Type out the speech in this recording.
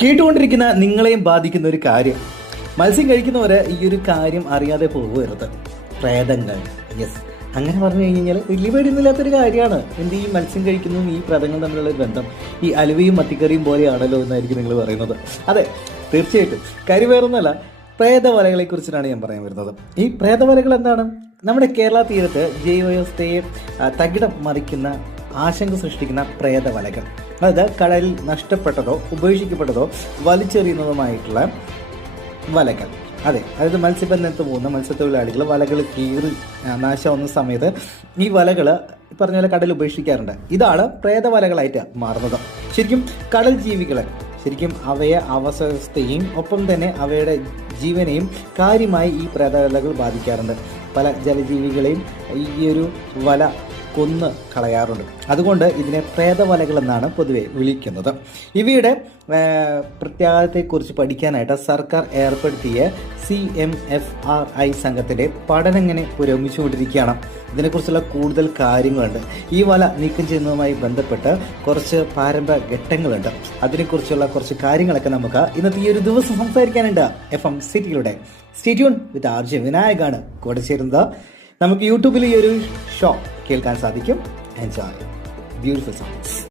കേട്ടുകൊണ്ടിരിക്കുന്ന നിങ്ങളെയും ബാധിക്കുന്ന ഒരു കാര്യം, മത്സ്യം കഴിക്കുന്നവരെ ഈ ഒരു കാര്യം അറിയാതെ പോകരുത്. പ്രേതങ്ങൾ, യെസ്, അങ്ങനെ പറഞ്ഞു കഴിഞ്ഞാൽ വലിയ പേടിയൊന്നുമില്ലാത്തൊരു കാര്യമാണ്. എന്ത് ഈ മത്സ്യം കഴിക്കുന്നതും ഈ പ്രേതങ്ങൾ തമ്മിലുള്ള ഒരു ബന്ധം ഈ അലുവയും മത്തിക്കറിയും പോലെയാണല്ലോ എന്നായിരിക്കും നിങ്ങൾ പറയുന്നത്. അതെ, തീർച്ചയായിട്ടും കാര്യം വേറൊന്നുമല്ല, പ്രേതവലകളെ കുറിച്ചിട്ടാണ് ഞാൻ പറയാൻ വരുന്നത്. ഈ പ്രേതവലകൾ എന്താണ്? നമ്മുടെ കേരള തീരത്ത് ജൈവവ്യവസ്ഥയെ തകിടം മറിക്കുന്ന ആശങ്ക സൃഷ്ടിക്കുന്ന പ്രേതവലകൾ, അതായത് കടലിൽ നഷ്ടപ്പെട്ടതോ ഉപേക്ഷിക്കപ്പെട്ടതോ വലിച്ചെറിയുന്നതുമായിട്ടുള്ള വലകൾ. അതെ, അതായത് മത്സ്യബന്ധനത്തിന് പോകുന്ന മത്സ്യത്തൊഴിലാളികൾ വലകൾ കീറി നാശമാവുന്ന സമയത്ത് ഈ വലകൾ പറഞ്ഞ പോലെ കടൽ ഉപേക്ഷിക്കാറുണ്ട്. ഇതാണ് പ്രേതവലകളായിട്ട് മാറുന്നത്. ശരിക്കും കടൽ ജീവികളെ, ശരിക്കും അവയെ അവസ്ഥയും ഒപ്പം തന്നെ അവയുടെ ജീവനെയും കാര്യമായി ഈ പ്രേതവലകൾ ബാധിക്കാറുണ്ട്. പല ജലജീവികളെയും ഈ ഒരു വല കൊന്ന് കളയാറുണ്ട്. അതുകൊണ്ട് ഇതിനെ പ്രേതവലകൾ എന്നാണ് പൊതുവെ വിളിക്കുന്നത്. ഇവയുടെ പ്രത്യാഘാതത്തെക്കുറിച്ച് പഠിക്കാനായിട്ട് സർക്കാർ ഏർപ്പെടുത്തിയ CMFRI സംഘത്തിൻ്റെ പഠനം ഇങ്ങനെ പുരോഗമിച്ചുകൊണ്ടിരിക്കുകയാണ്. ഇതിനെക്കുറിച്ചുള്ള കൂടുതൽ കാര്യങ്ങളുണ്ട്. ഈ വല നീക്കം ചെയ്യുന്നതുമായി ബന്ധപ്പെട്ട് കുറച്ച് പ്രാരംഭ ഘട്ടങ്ങളുണ്ട്. അതിനെക്കുറിച്ചുള്ള കുറച്ച് കാര്യങ്ങളൊക്കെ നമുക്ക് ഇന്നത്തെ ഈ ഒരു ദിവസം സംസാരിക്കാനുണ്ട്. FM സിറ്റികളുടെ സ്റ്റേ ട്യൂൺ വിത്ത് RJ വിനായകാണ് കൂടെ ചേരുന്നത്. നമുക്ക് യൂട്യൂബിൽ ഈ ഒരു ഷോ കേൾക്കാൻ സാധിക്കും. Enjoy beautiful songs.